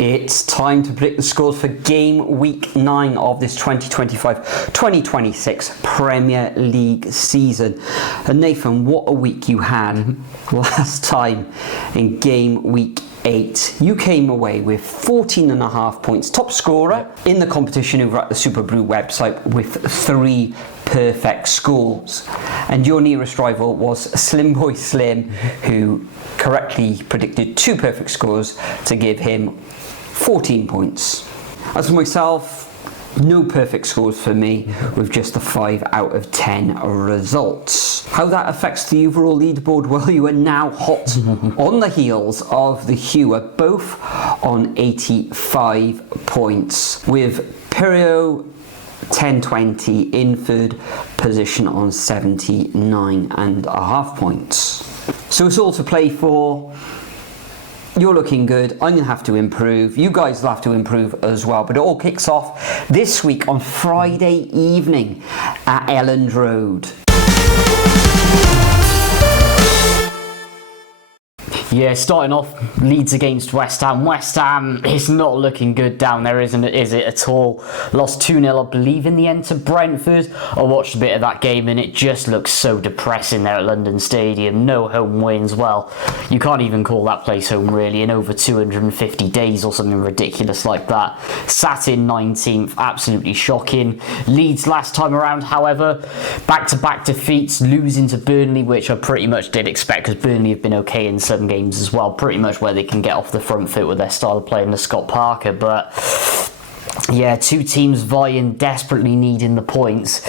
It's time to predict the scores for game week 9 of this 2025-2026 Premier League season. And Nathan, what a week you had last time in game week 8. You came away with 14.5 points, top scorer in the competition over at the Superbru website with 3 perfect scores. And your nearest rival was Slim Boy Slim, who correctly predicted 2 perfect scores to give him 14 points. As for myself, no perfect scores for me, with just a 5 out of 10 results. How that affects the overall leaderboard? Well, you are now hot on the heels of the Hewer, both on 85 points, with Pirio 1020 in third position on 79.5 points. So it's all to play for. You're looking good. I'm going to have to improve. You guys will have to improve as well. But it all kicks off this week on Friday evening at Elland Road. Yeah, starting off, Leeds against West Ham. West Ham is not looking good down there, is it at all? Lost 2-0, I believe, in the end to Brentford. I watched a bit of that game and it just looks so depressing there at London Stadium. No home wins. Well, you can't even call that place home, really, in over 250 days or something ridiculous like that. Sat in 19th, absolutely shocking. Leeds last time around, however, back-to-back defeats, losing to Burnley, which I pretty much did expect because Burnley have been okay in some games as well, pretty much where they can get off the front foot with their style of play under Scott Parker. But yeah, 2 teams vying, desperately needing the points.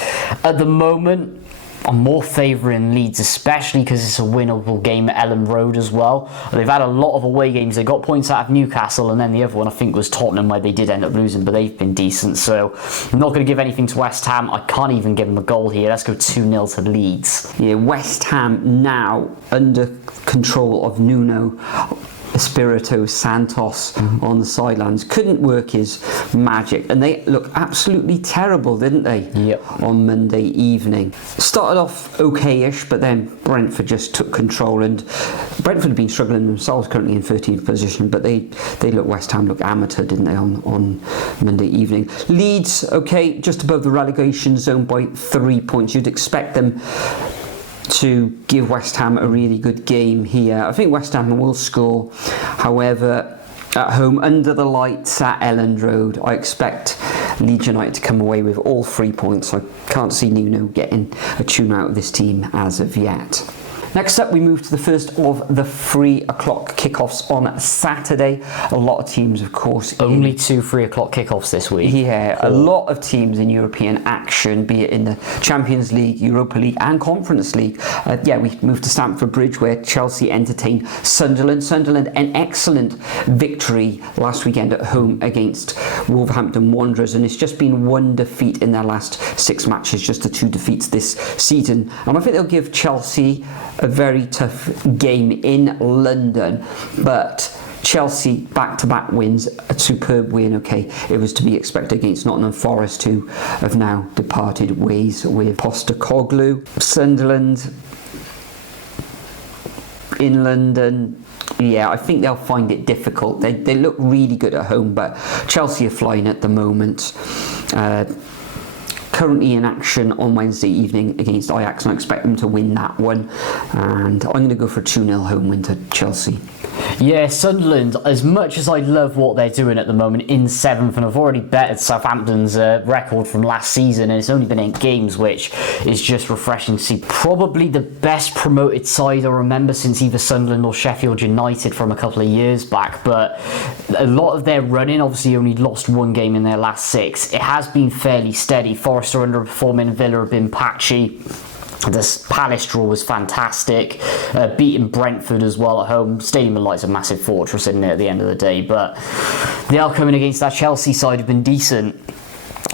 At the moment, I'm more favouring Leeds, especially because it's a winnable game at Elland Road as well. They've had a lot of away games. They got points out of Newcastle, and then the other one I think was Tottenham, where they did end up losing, but they've been decent. So I'm not going to give anything to West Ham. I can't even give them a goal here. Let's go 2-0 to Leeds. Yeah, West Ham now under control of Nuno Espirito Santos on the sidelines. Couldn't work his magic, and they look absolutely terrible, didn't they? Yep. On Monday evening. Started off okay-ish, but then Brentford just took control, and Brentford have been struggling themselves, currently in 13th position, but West Ham look amateur, didn't they, on Monday evening. Leeds, okay, just above the relegation zone by 3 points. You'd expect them to give West Ham a really good game here. I think West Ham will score. However, at home under the lights at Elland Road, I expect Leeds United to come away with all 3 points. I can't see Nuno getting a tune out of this team as of yet. Next up, we move to the first of the 3 o'clock kickoffs on Saturday. A lot of teams, of course. Only 2 3 o'clock kickoffs this week. Yeah, cool. A lot of teams in European action, be it in the Champions League, Europa League and Conference League. We moved to Stamford Bridge, where Chelsea entertained Sunderland. Sunderland, an excellent victory last weekend at home against Wolverhampton Wanderers, and it's just been 1 defeat in their last 6 matches, just the 2 defeats this season. And I think they'll give Chelsea a very tough game in London, but Chelsea back-to-back wins, a superb win. Okay, it was to be expected against Nottingham Forest, who have now departed ways with Postecoglou. Sunderland in London, yeah, I think they'll find it difficult. They look really good at home, but Chelsea are flying at the moment. Currently in action on Wednesday evening against Ajax, and I expect them to win that one. And I'm going to go for a 2-0 home win to Chelsea. Yeah, Sunderland, as much as I love what they're doing at the moment in 7th, and I've already betted Southampton's record from last season, and it's only been 8 games, which is just refreshing to see. Probably the best promoted side I remember since either Sunderland or Sheffield United from a couple of years back, but a lot of their running, obviously only lost 1 game in their last 6. It has been fairly steady. Forest are underperforming, Villa have been patchy. The Palace draw was fantastic, beating Brentford as well at home. Stadium of Light's a massive fortress, isn't it, at the end of the day, but they are coming against that Chelsea side, have been decent.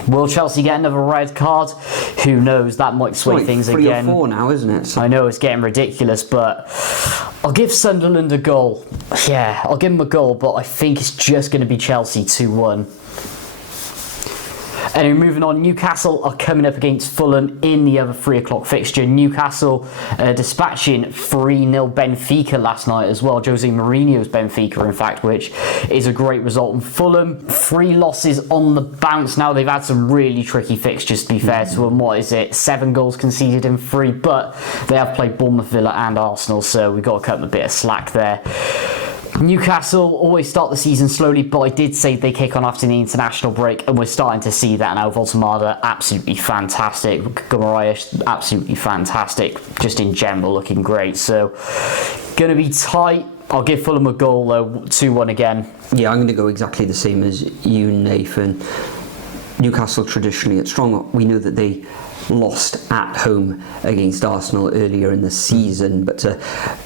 Will Chelsea get another red card? Who knows, that might sway things again. 3 or 4 now, isn't it? So. I know, it's getting ridiculous, but I'll give Sunderland a goal. Yeah, I'll give them a goal, but I think it's just going to be Chelsea 2-1. Anyway, moving on, Newcastle are coming up against Fulham in the other 3 o'clock fixture. Newcastle dispatching 3-0 Benfica last night as well. Jose Mourinho's Benfica, in fact, which is a great result. And Fulham, 3 losses on the bounce now. They've had some really tricky fixtures, to be fair to them. What is it? 7 goals conceded in 3, but they have played Bournemouth, Villa and Arsenal, so we've got to cut them a bit of slack there. Newcastle always start the season slowly, but I did say they kick on after the international break, and we're starting to see that now. Voltemada, absolutely fantastic. Guimaraes, absolutely fantastic. Just in general, looking great. So, going to be tight. I'll give Fulham a goal, though. 2-1 again. Yeah, I'm going to go exactly the same as you, Nathan. Newcastle traditionally at strong. We know that they lost at home against Arsenal earlier in the season, but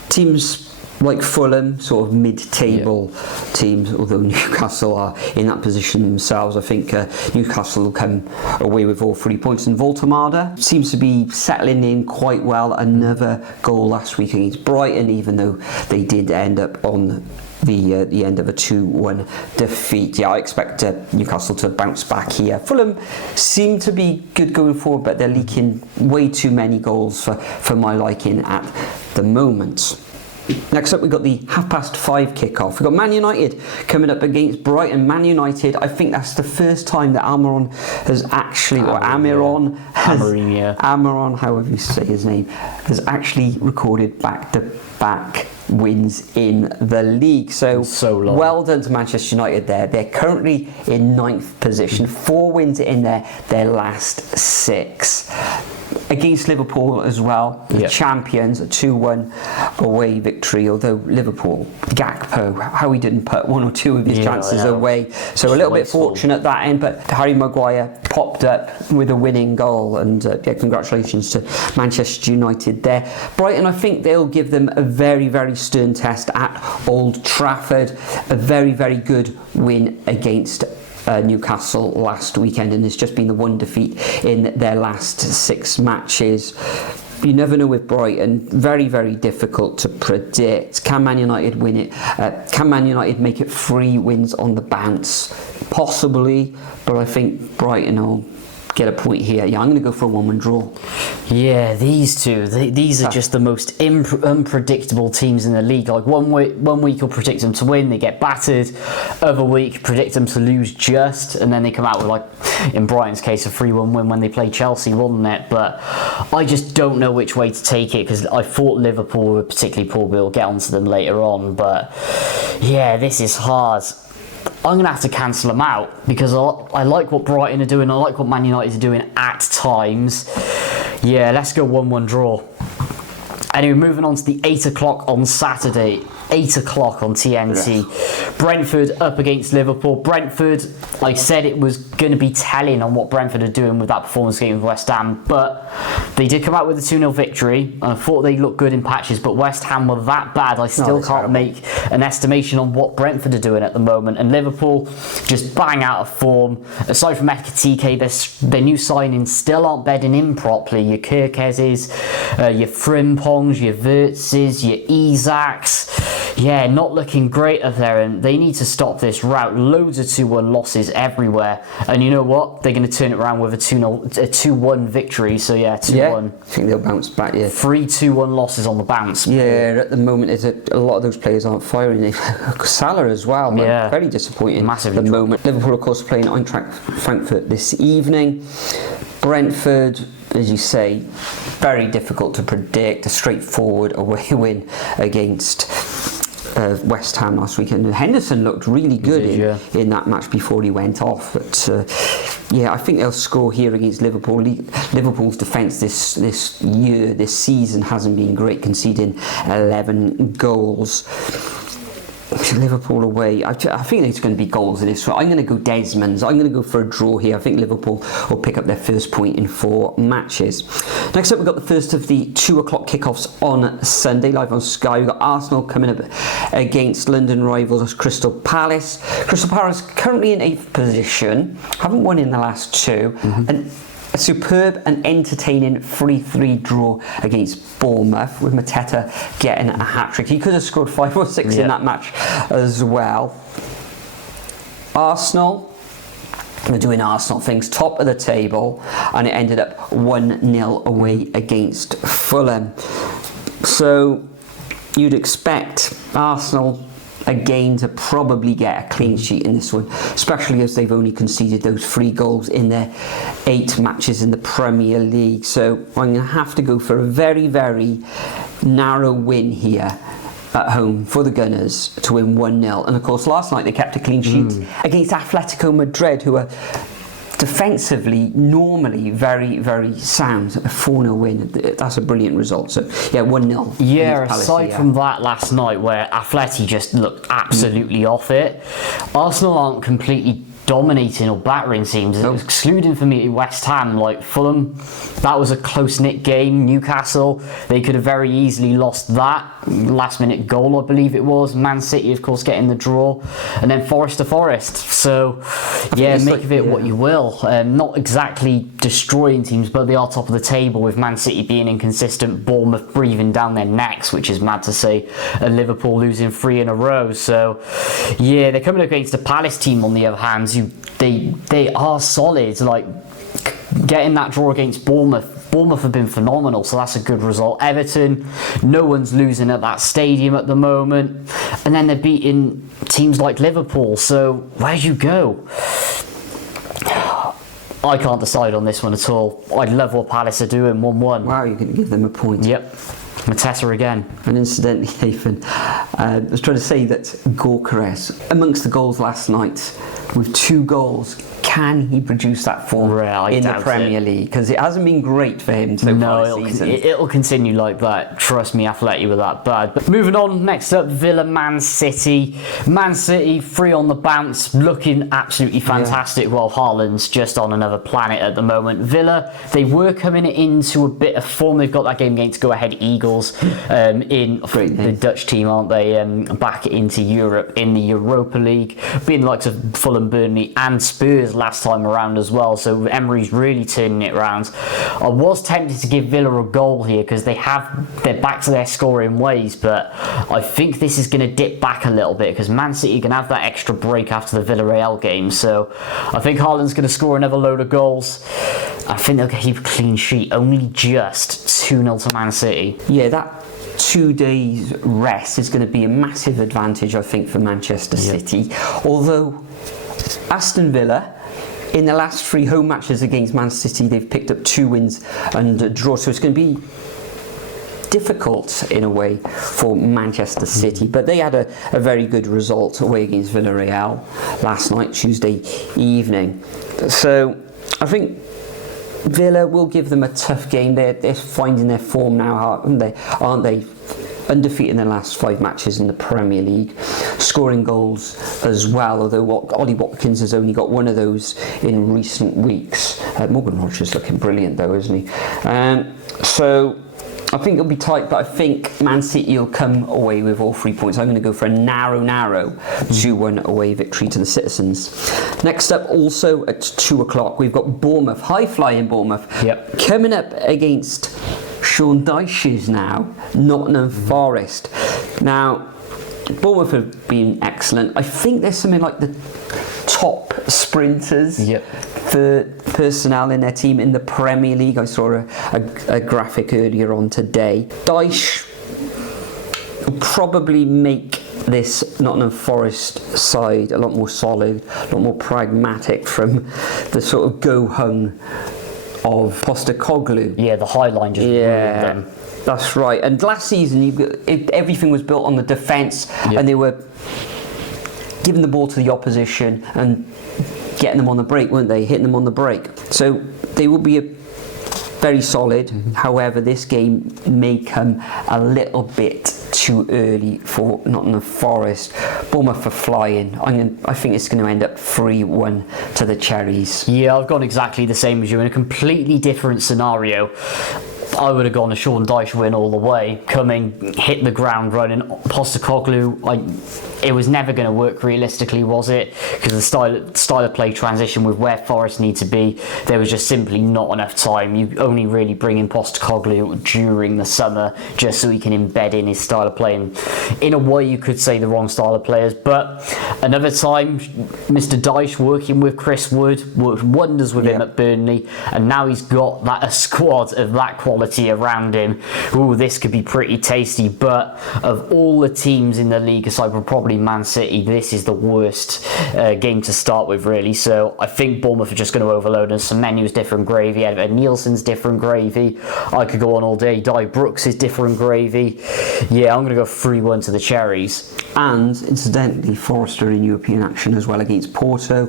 teams like Fulham, sort of mid-table teams, although Newcastle are in that position themselves, I think Newcastle will come away with all 3 points. And Voltemada seems to be settling in quite well. Another goal last week against Brighton, even though they did end up on the end of a 2-1 defeat. Yeah, I expect Newcastle to bounce back here. Fulham seem to be good going forward, but they're leaking way too many goals for my liking at the moment. Next up, we've got the 5:30 kickoff. We've got Man United coming up against Brighton. Man United, I think that's the first time that Almiron has actually, or Almiron, Almiron, however you say his name, has actually recorded back-to-back wins in the league. So well done to Manchester United there. They're currently in 9th position. 4 wins in their last 6. Against Liverpool as well, the champions, a 2-1 away victory, although Liverpool, Gakpo, how he didn't put 1 or 2 of his chances away, so a little bit fortunate at that end, but Harry Maguire popped up with a winning goal, and congratulations to Manchester United there. Brighton, I think they'll give them a very, very stern test at Old Trafford. A very, very good win against Newcastle last weekend, and it's just been the 1 defeat in their last 6 matches. You never know with Brighton. Very, very difficult to predict. Can Man United win it? Can Man United make it 3 wins on the bounce? Possibly, but I think Brighton will get a point here. Yeah, I'm going to go for a 1-1 draw. Yeah, these two, these are just the most unpredictable teams in the league. Like one week you'll predict them to win, they get battered. Other week, predict them to lose just, and then they come out with, like in Brighton's case, a 3-1 win when they play Chelsea, wasn't it? But I just don't know which way to take it, because I thought Liverpool were particularly poor. We'll get onto them later on, but yeah, this is hard. I'm going to have to cancel them out, because I like what Brighton are doing. I like what Man United are doing at times. Yeah, let's go 1-1 draw. Anyway, moving on to the 8 o'clock on Saturday. 8 o'clock on TNT. Brentford up against Liverpool. Brentford, I said it was going to be telling on what Brentford are doing with that performance game with West Ham, but they did come out with a 2-0 victory, and I thought they looked good in patches, but West Ham were that bad. I still can't make an estimation on what Brentford are doing at the moment, and Liverpool just bang out of form. Aside from Ekitike, their new signings still aren't bedding in properly. Your Kirkezes, your Frimpongs, your Wirtzes, your Isaacs. Yeah, not looking great up there, and they need to stop this route. Loads of 2-1 losses everywhere, and you know what? They're going to turn it around with a 2-1 victory. So yeah, 2-1. Yeah, I think they'll bounce back. Yeah, 3 2-1 losses on the bounce. Yeah, at the moment, a lot of those players aren't firing. Salah as well. Yeah, very disappointing. Massively at the moment. Liverpool, of course, playing Eintracht Frankfurt this evening. Brentford, as you say, very difficult to predict. A straightforward away win against West Ham last weekend. And Henderson looked really good in that match before he went off. But yeah, I think they'll score here against Liverpool. Liverpool's defence this season hasn't been great, conceding 11 goals. Liverpool away. I think there's going to be goals in this. So I'm going to go Desmond's. I'm going to go for a draw here. I think Liverpool will pick up their first point in 4 matches. Next up, we've got the first of the 2 o'clock kickoffs on Sunday, live on Sky. We've got Arsenal coming up against London rivals Crystal Palace. Crystal Palace currently in 8th position. Haven't won in the last 2. And a superb and entertaining 3-3 draw against Bournemouth, with Mateta getting a hat-trick. He could have scored 5 or 6 in that match as well. Arsenal, We're doing Arsenal things, top of the table, and it ended up 1-0 away against Fulham. So you'd expect Arsenal again to probably get a clean sheet in this one, especially as they've only conceded those 3 goals in their 8 matches in the Premier League. So I'm going to have to go for a very, very narrow win here at home for the Gunners to win 1-0. And of course last night they kept a clean sheet against Atletico Madrid, who are defensively normally very, very sound. A 4-0 win, that's a brilliant result. So yeah, 1-0. Yeah, aside from that last night where Atleti just looked absolutely off it, Arsenal aren't completely dominating or battering teams, excluding for me West Ham. Like Fulham, that was a close-knit game. Newcastle, they could have very easily lost that last-minute goal, I believe it was. Man City, of course, getting the draw, and then Forest to Forest. So yeah, make of it what you will. Not exactly destroying teams, but they are top of the table, with Man City being inconsistent, Bournemouth breathing down their necks, which is mad to say, and Liverpool losing 3 in a row. So yeah, they're coming against a Palace team on the other hand, they are solid. Like getting that draw against Bournemouth have been phenomenal, so that's a good result. Everton, no one's losing at that stadium at the moment, and then they're beating teams like Liverpool. So where do you go? I can't decide on this one at all. I love what Palace are doing. 1-1. Wow, you can give them a point. Yep. Mateta again. And incidentally, Nathan, I was trying to say that Gorkarez, amongst the goals last night, with 2 goals, can he produce that form in the Premier League? Because it hasn't been great for him so far this season. It'll continue like that. Trust me, Atleti were that bad. But moving on, next up, Villa Man City. Man City 3 on the bounce, looking absolutely fantastic, while Haaland's just on another planet at the moment. Villa, they were coming into a bit of form. They've got that game against Go Ahead Eagles in the Dutch team, aren't they? Back into Europe in the Europa League, being the likes of Fulham, Burnley and Spurs last time around as well. So Emery's really turning it around. I was tempted to give Villa a goal here because they're back to their scoring ways, but I think this is going to dip back a little bit because Man City can have that extra break after the Villarreal game. So I think Haaland's going to score another load of goals. I think they'll keep a clean sheet, only just 2-0 to Man City. Yeah, that 2 days rest is going to be a massive advantage, I think, for Manchester City. Although Aston Villa, in the last 3 home matches against Man City, they've picked up 2 wins and a draw. So it's going to be difficult in a way for Manchester City. But they had a very good result away against Villarreal last night, Tuesday evening. So I think Villa will give them a tough game. They're finding their form now, aren't they? Undefeated in their last 5 matches in the Premier League, scoring goals as well, although Ollie Watkins has only got 1 of those in recent weeks. Morgan Rogers looking brilliant though, isn't he? So I think it'll be tight, but I think Man City will come away with all 3 points. I'm going to go for a narrow 2-1 away victory to the Citizens. Next up, also at 2 o'clock, we've got Bournemouth, high-flying Bournemouth, coming up against Sean Dyche's now Nottingham Forest. Now, Bournemouth have been excellent. I think there's something like the top sprinters for personnel in their team in the Premier League. I saw a graphic earlier on today. Dyche will probably make this Nottingham Forest side a lot more solid, a lot more pragmatic from the sort of go-hung of Postecoglou. Yeah, the high line just ruined them. That's right. And last season, everything was built on the defence, and they were giving the ball to the opposition and getting them on the break, weren't they? Hitting them on the break. So they will be very solid. However, this game may come a little bit too early for Nottingham Forest. Bournemouth are flying. I think it's going to end up 3-1 to the Cherries. Yeah, I've gone exactly the same as you in a completely different scenario. I would have gone a Sean Dyche win all the way. Coming, hit the ground running. Postecoglou, it was never going to work realistically, was it? Because the style of play transition with where Forest need to be, there was just simply not enough time. You only really bring in Postecoglou during the summer just so he can embed in his style of play. And in a way, you could say the wrong style of players. But another time, Mr. Dyche working with Chris Wood worked wonders with him at Burnley, and now he's got a squad of that quality around him. Ooh, this could be pretty tasty. But of all the teams in the league, aside from probably Man City, this is the worst game to start with, really. So I think Bournemouth are just going to overload us. Semenyu's different gravy, Nielsen's different gravy. I could go on all day. Di Brooks is different gravy. Yeah, I'm going to go 3-1 to the Cherries. And incidentally, Forest are in European action as well against Porto.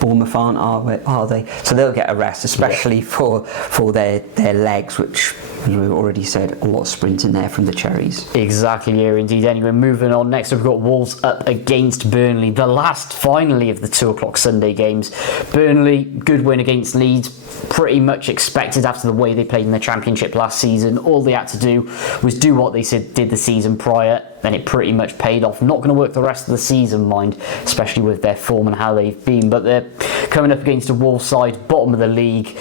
Bournemouth aren't, are they? So they'll get a rest, especially for their legs, which, as we already said, a lot of sprint in there from the Cherries. Exactly, yeah, indeed. Anyway, moving on. Next, we've got Wolves up against Burnley. The last, finally, of the 2 o'clock Sunday games. Burnley, good win against Leeds. Pretty much expected after the way they played in the Championship last season. All they had to do was do what they did the season prior, and it pretty much paid off. Not going to work the rest of the season, mind, especially with their form and how they've been. But they're coming up against a Wolves side, bottom of the league.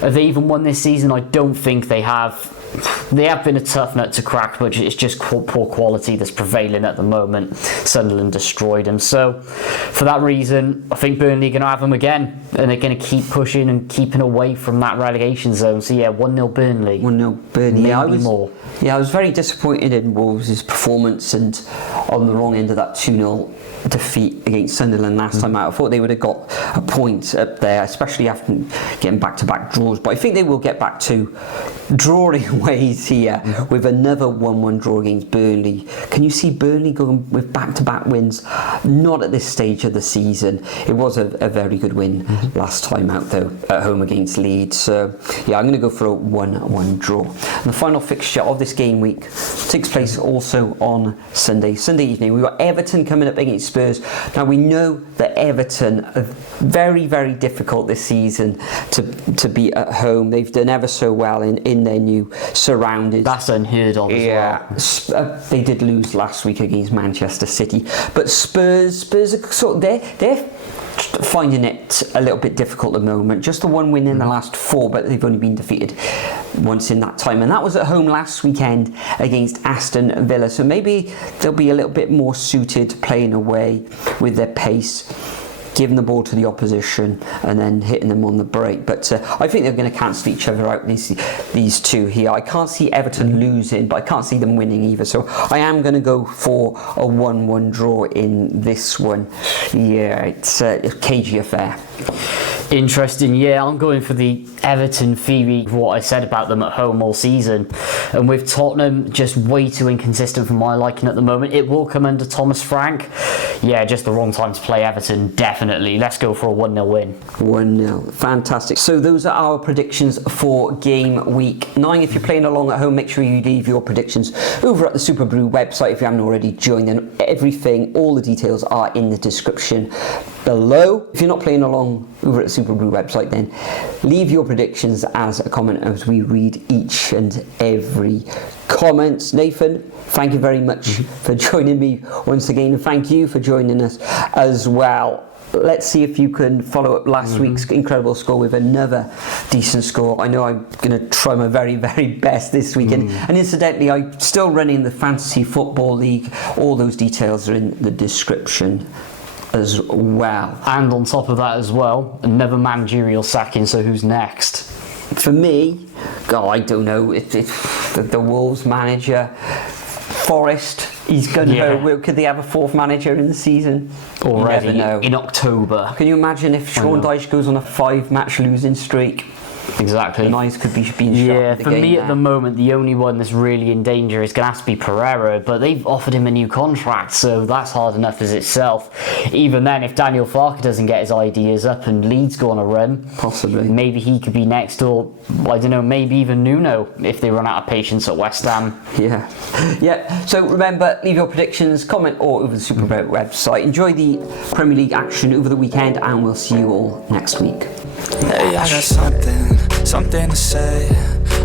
Have they even won this season? I don't think they have. They have been a tough nut to crack, but it's just poor quality that's prevailing at the moment. Sunderland destroyed them. So, for that reason, I think Burnley are going to have them again, and they're going to keep pushing and keeping away from that relegation zone. So, yeah, 1-0 Burnley. 1-0 Burnley. Maybe more. Yeah, I was very disappointed in Wolves' performance, and on the wrong end of that 2-0 defeat against Sunderland last time out. I thought they would have got a point up there, especially after getting back-to-back draws. But I think they will get back to drawing ways here with another 1-1 draw against Burnley. Can you see Burnley going with back-to-back wins? Not at this stage of the season. It was a very good win last time out, though, at home against Leeds. So, yeah, I'm going to go for a 1-1 draw. And the final fixture of this game week takes place also on Sunday evening. We've got Everton coming up against Spurs. Now, we know that Everton are very, very difficult this season to beat at home. They've done ever so well in their new surroundings. That's unheard of as well. They did lose last week against Manchester City, but Spurs are sort of they're finding it a little bit difficult at the moment. Just the one win in the last 4, but they've only been defeated once in that time, and that was at home last weekend against Aston Villa. So maybe they'll be a little bit more suited playing away with their pace, giving the ball to the opposition and then hitting them on the break. But I think they're going to cancel each other out, these two here. I can't see Everton losing, but I can't see them winning either. So I am going to go for a 1-1 draw in this one. Yeah, it's a cagey affair. Interesting, yeah, I'm going for the Everton theory, what I said about them at home all season. And with Tottenham just way too inconsistent for my liking at the moment, it will come under Thomas Frank. Yeah, just the wrong time to play Everton, definitely. Let's go for a 1-0 win. 1-0, fantastic. So those are our predictions for game week 9. If you're playing along at home, make sure you leave your predictions over at the Superbru website if you haven't already joined them. All the details are in the description below. If you're not playing along over at the Superbru website, then leave your predictions as a comment as we read each and every comment. Nathan, thank you very much for joining me once again, and thank you for joining us as well. Let's see if you can follow up last week's incredible score with another decent score. I know I'm going to try my very, very best this weekend. And incidentally, I'm still running the Fantasy Football League. All those details are in the description as well. And on top of that as well, another managerial sacking, so who's next? For me, I don't know, if the Wolves manager, Forest, he's going to go. Could they have a 4th manager in the season? Already, you never know. In October. Can you imagine if Sean Dyche goes on a 5-match losing streak? Exactly. The eyes could be being shut. Yeah, for me at the moment, the only one that's really in danger is going to have to be Pereira, but they've offered him a new contract, so that's hard enough as itself. Even then, if Daniel Farke doesn't get his ideas up and Leeds go on a run, possibly, maybe he could be next, or I don't know, maybe even Nuno if they run out of patience at West Ham. Yeah. So remember, leave your predictions, comment, or over the Superbru website. Enjoy the Premier League action over the weekend, and we'll see you all next week. Hey, I got something to say.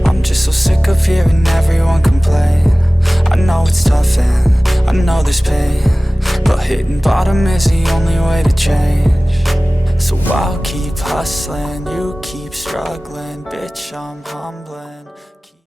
I'm just so sick of hearing everyone complain. I know it's tough and I know there's pain, Hitting bottom is the only way to change. So I'll keep hustling, you keep struggling. Bitch, I'm humbling.